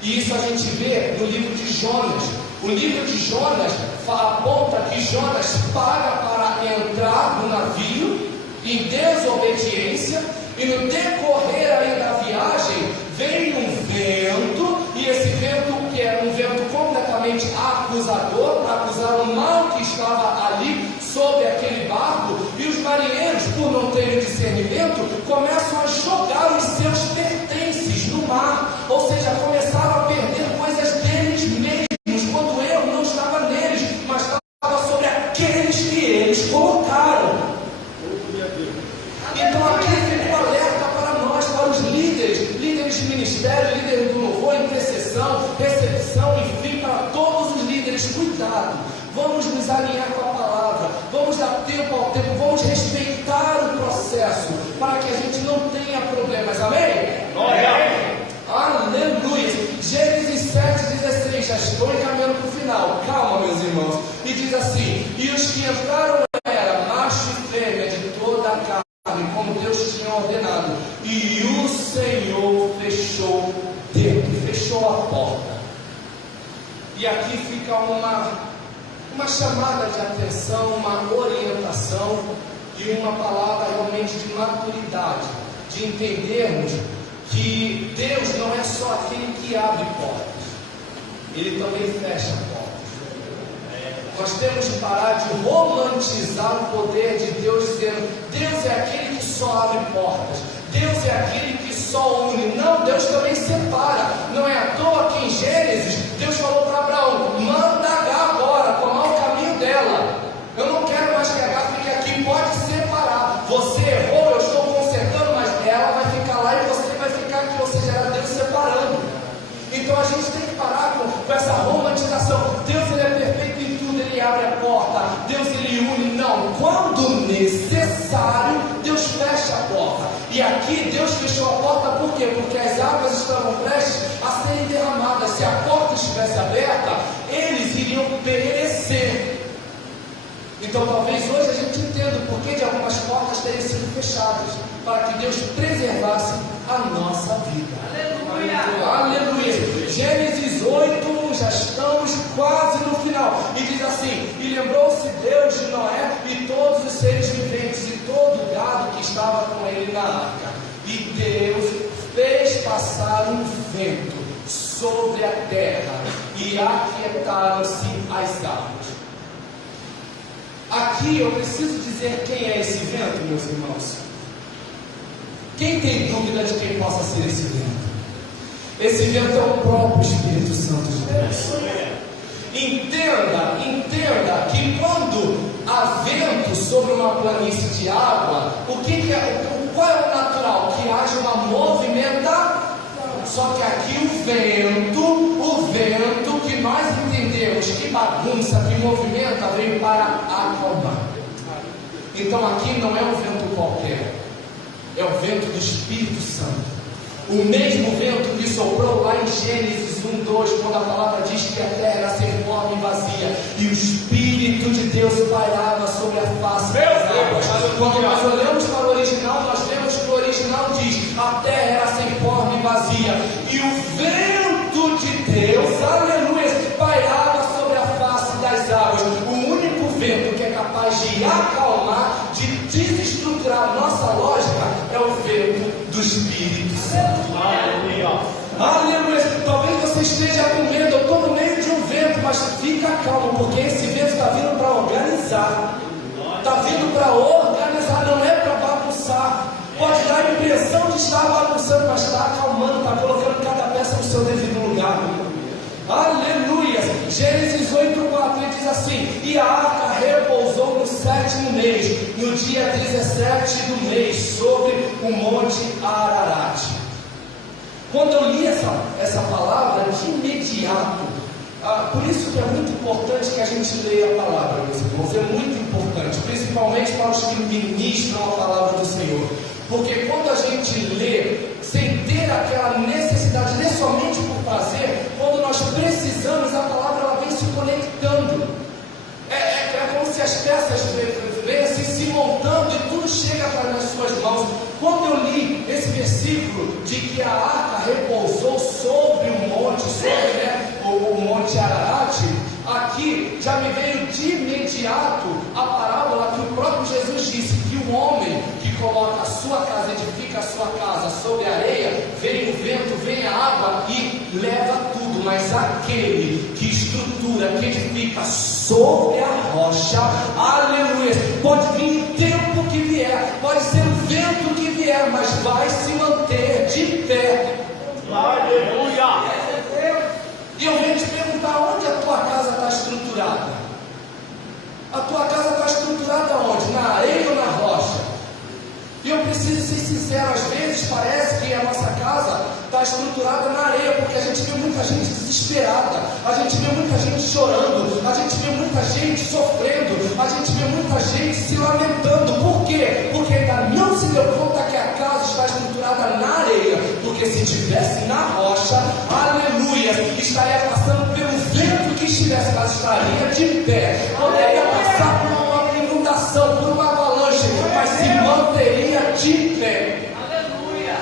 E isso a gente vê no livro de Jonas. O livro de Jonas aponta que Jonas paga para entrar no navio em desobediência, e no decorrer aí da viagem vem um vento, e esse vento, que era um vento completamente acusador, para acusar o mal que estava ali sobre aquele barco, e os marinheiros, por não terem discernimento, começam a jogar os seus pertences no mar, ou seja, começaram a perder coisas deles mesmos, quando o erro não estava neles, mas estava sobre aqueles que eles colocaram. Então aqui fica um alerta para nós, para os líderes de ministério, líderes do louvor, intercessão, recepção, enfim, para todos os líderes: cuidado, vamos nos alinhar com a palavra, vamos dar tempo ao tempo, vamos respeitar o processo, para que a gente não tenha problemas, amém? Glória! Aleluia! Gênesis 7,16, já estou encaminhando para o final, calma, meus irmãos, e diz assim: e os que entraram eram macho e fêmea de toda a carne, como Deus tinha ordenado, e o Senhor fechou dentro, fechou a porta. E aqui fica uma chamada de atenção, uma orientação e uma palavra realmente de maturidade, de entendermos que Deus não é só aquele que abre portas, Ele também fecha portas. Nós temos que parar de romantizar o poder de Deus, dizendo: Deus é aquele que só abre portas, Deus é aquele que só une. Não, Deus também separa. Não é à toa que em Gênesis Deus falou para Abraão: manda Agar agora tomar o caminho dela. Eu não quero mais que Agar fique aqui, pode separar. Você errou, eu estou consertando, mas ela vai ficar lá e você vai ficar aqui. Ou seja, era Deus separando. Então a gente tem que parar com essa romantização. Deus, ele é perfeito em tudo, ele abre a porta, Deus, ele une. Não, quando necessário, Deus fecha a porta. E aqui Deus fechou a porta por quê? Porque as águas estavam prestes a serem derramadas. Se a porta estivesse aberta, eles iriam perecer. Então talvez hoje a gente entenda o porquê de algumas portas terem sido fechadas, para que Deus preservasse a nossa vida. Aleluia! Aleluia! Gênesis 8, já estamos quase no final. E diz assim: e lembrou-se Deus de Noé e todos os seres viventes e todo o gado que estava com ele na arca. E Deus fez passar um vento sobre a terra e aquietaram-se as águas. Aqui eu preciso dizer quem é esse vento, meus irmãos. Quem tem dúvida de quem possa ser esse vento? Esse vento é o próprio Espírito Santo de Deus. Entenda que quando há vento sobre uma planície de água, qual é o natural? Que haja uma movimentação. Só que aqui o vento que nós entendemos que bagunça, que movimenta, veio para acalmar. Então aqui não é um vento qualquer, é o vento do Espírito Santo. O mesmo vento que soprou lá em Gênesis 1:2, quando a palavra diz que a terra era sem forma e vazia, e o Espírito de Deus pairava sobre a face das águas. Quando nós olhamos para o original, nós vemos que o original diz: a terra era sem forma e vazia, e o vento de Deus, aleluia, pairava sobre a face das águas. O único vento que é capaz de acalmar, de desestruturar a nossa lógica, é o vento do Espírito Santo. Aleluia! Aleluia! Talvez você esteja com medo. Eu estou no meio de um vento, mas fica calmo, porque esse vento está vindo para organizar. Está vindo para organizar, não é para bagunçar. Pode dar a impressão de estar bagunçando, mas está acalmando, está colocando cada peça no seu devido lugar. Aleluia! Gênesis 8:4 diz assim: e a arca repousou no 7º mês, no dia 17 do mês, sobre o monte Ararat. Quando eu li essa palavra, de imediato, por isso que é muito importante que a gente leia a palavra, meus irmãos, é muito importante, principalmente para os que ministram a palavra do Senhor. Porque quando a gente lê, sem ter aquela necessidade, ler somente por prazer, quando nós precisamos, a palavra ela vem se conectando. É como se as peças vêm se montando e tudo chega para nas suas mãos. Quando eu li esse versículo de que a arca repousou sobre o monte, o monte Ararat, aqui já me veio de imediato a parábola que o próprio Jesus disse, que o homem que coloca a sua casa, edifica a sua casa sobre a areia, vem o vento, vem a água e leva tudo, mas aquele que estrutura, que edifica sobre a rocha, aleluia, pode vir o tempo que vier, pode ser o vento que vier, mas vai se manter de pé. Aleluia! E eu venho te perguntar: onde a tua casa está estruturada? A tua casa está estruturada onde? Na areia ou na rocha? E eu preciso ser sincero, às vezes parece que a nossa casa está estruturada na areia, porque a gente vê muita gente desesperada, a gente vê muita gente chorando, a gente vê muita gente sofrendo, a gente vê muita gente se lamentando. Por quê? Porque ainda não se deu conta que a casa está estruturada na areia, porque se estivesse na rocha, aleluia, estaria passando pelo vento que estivesse, mas estaria de pé, poderia passar por uma inundação, por uma avalanche, mas se manteria de pé. Aleluia!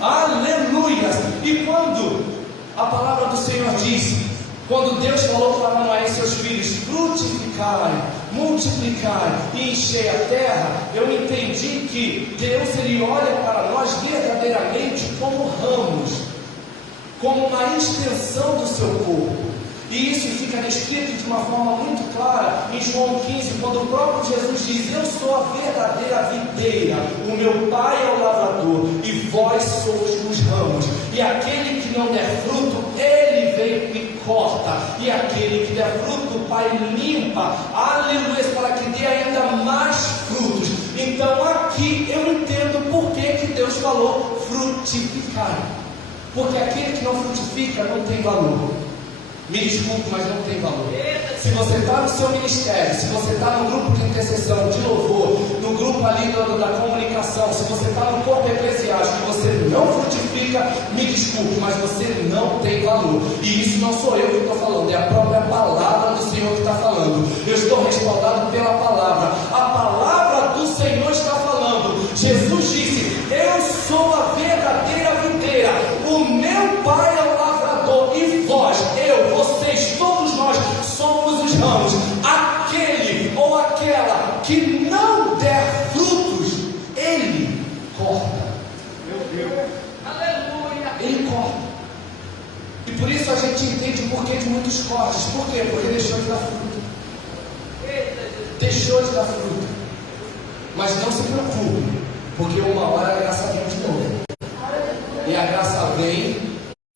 Aleluia! E quando a palavra do Senhor diz, quando Deus falou para Noé e seus filhos: frutificai, multiplicai e enchei a terra, eu entendi que Deus, ele olha para nós verdadeiramente como ramos, como uma extensão do seu corpo. E isso fica descrito de uma forma muito clara em João 15, quando o próprio Jesus diz: eu sou a verdadeira videira, o meu Pai é o lavrador, e vós sois os ramos. E aquele que não der fruto, ele vem e corta. E aquele que der fruto, o Pai limpa, aleluia, para que dê ainda mais frutos. Então aqui eu entendo por que Deus falou frutificar. Porque aquele que não frutifica não tem valor. Me desculpe, mas não tem valor. Se você está no seu ministério, se você está no grupo de intercessão, de louvor, no grupo ali da comunicação, se você está no corpo eclesiástico e você não frutifica, me desculpe, mas você não tem valor. E isso não sou eu que estou falando, é a própria palavra do Senhor que está falando. Eu estou respaldado pela palavra. A palavra do Senhor está falando. Jesus disse: eu sou a verdadeira videira, o meu Pai é o lavrador, e vós, vocês, todos nós somos os ramos. Aquele ou aquela que não der frutos, ele corta. Meu Deus. Aleluia. Ele corta. E por isso a gente entende o porquê de muitos cortes. Por quê? Porque deixou de dar fruto. Deixou de dar fruto. Mas não se preocupe, porque uma hora a graça vem de novo. E a graça vem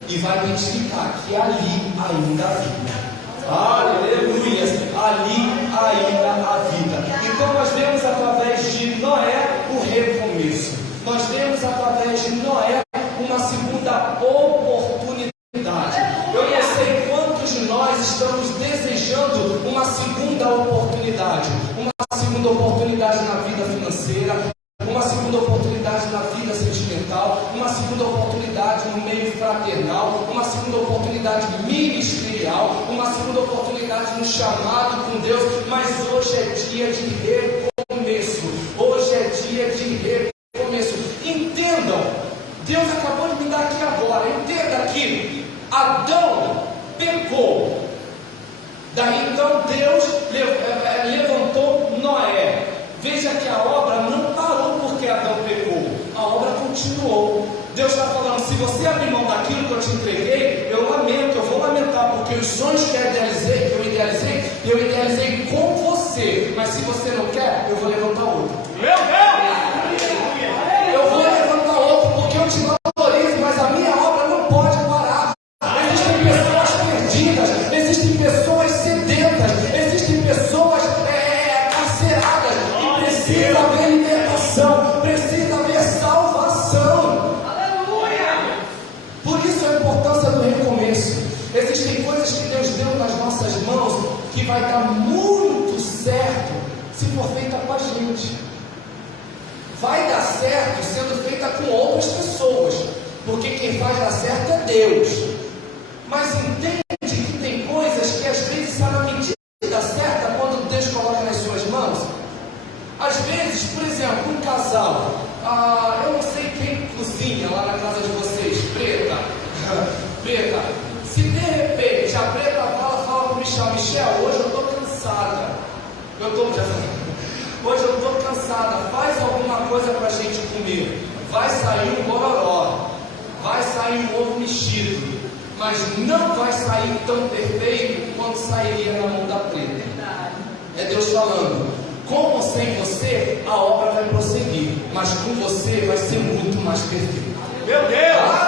e vai identificar que ali ainda há vida. Aleluia! Ali ainda há vida. Então nós vemos através de Noé o recomeço. Nós vemos através de Noé uma segunda oportunidade. Eu não sei quantos de nós estamos desejando uma segunda oportunidade. Uma segunda oportunidade na vida financeira, uma segunda oportunidade na vida sentimental, uma segunda oportunidade no meio fraternal, uma segunda oportunidade ministerial, uma segunda oportunidade no chamado com Deus. Mas hoje é dia de recomeço. Hoje é dia de recomeço. Entendam, Deus acabou de me dar aqui agora. Entenda que Adão pecou. Daí então Deus levantou Noé. Veja que a obra não parou porque Adão pecou, a obra continuou. Deus está falando: se você abrir mão daquilo que eu te entreguei, eu lamento, eu vou lamentar, porque os sonhos que eu idealizei com você. Mas se você não quer, eu vou levantar outro. Meu Deus! Eu vou levantar outro, porque eu te valorizo, mas a minha obra não pode parar. Existem pessoas perdidas, existem pessoas sedentas, existem pessoas carceradas. Precisa haver libertação, precisa haver salvação. Aleluia. Por isso a importância do recomeço. Existem coisas que Deus deu nas nossas mãos que vai dar muito certo se for feita com a gente. Vai dar certo sendo feita com outras pessoas, porque quem faz dar certo é Deus. Mas entende que tem coisas que às vezes está na medida certa quando Deus coloca nas suas mãos. Às vezes, por exemplo, um casal, eu não sei quem cozinha lá na casa de vocês, Preta, se de repente a Preta fala para o Michel: Michel, hoje eu estou cansada, hoje eu estou cansada, faz alguma coisa para a gente comer. Vai sair um bororó, vai sair um ovo mexido, mas não vai sair tão perfeito quanto sairia na mão da Preta. É Deus falando: com ou sem você, a obra vai prosseguir, mas com você vai ser muito mais perfeito. Meu Deus!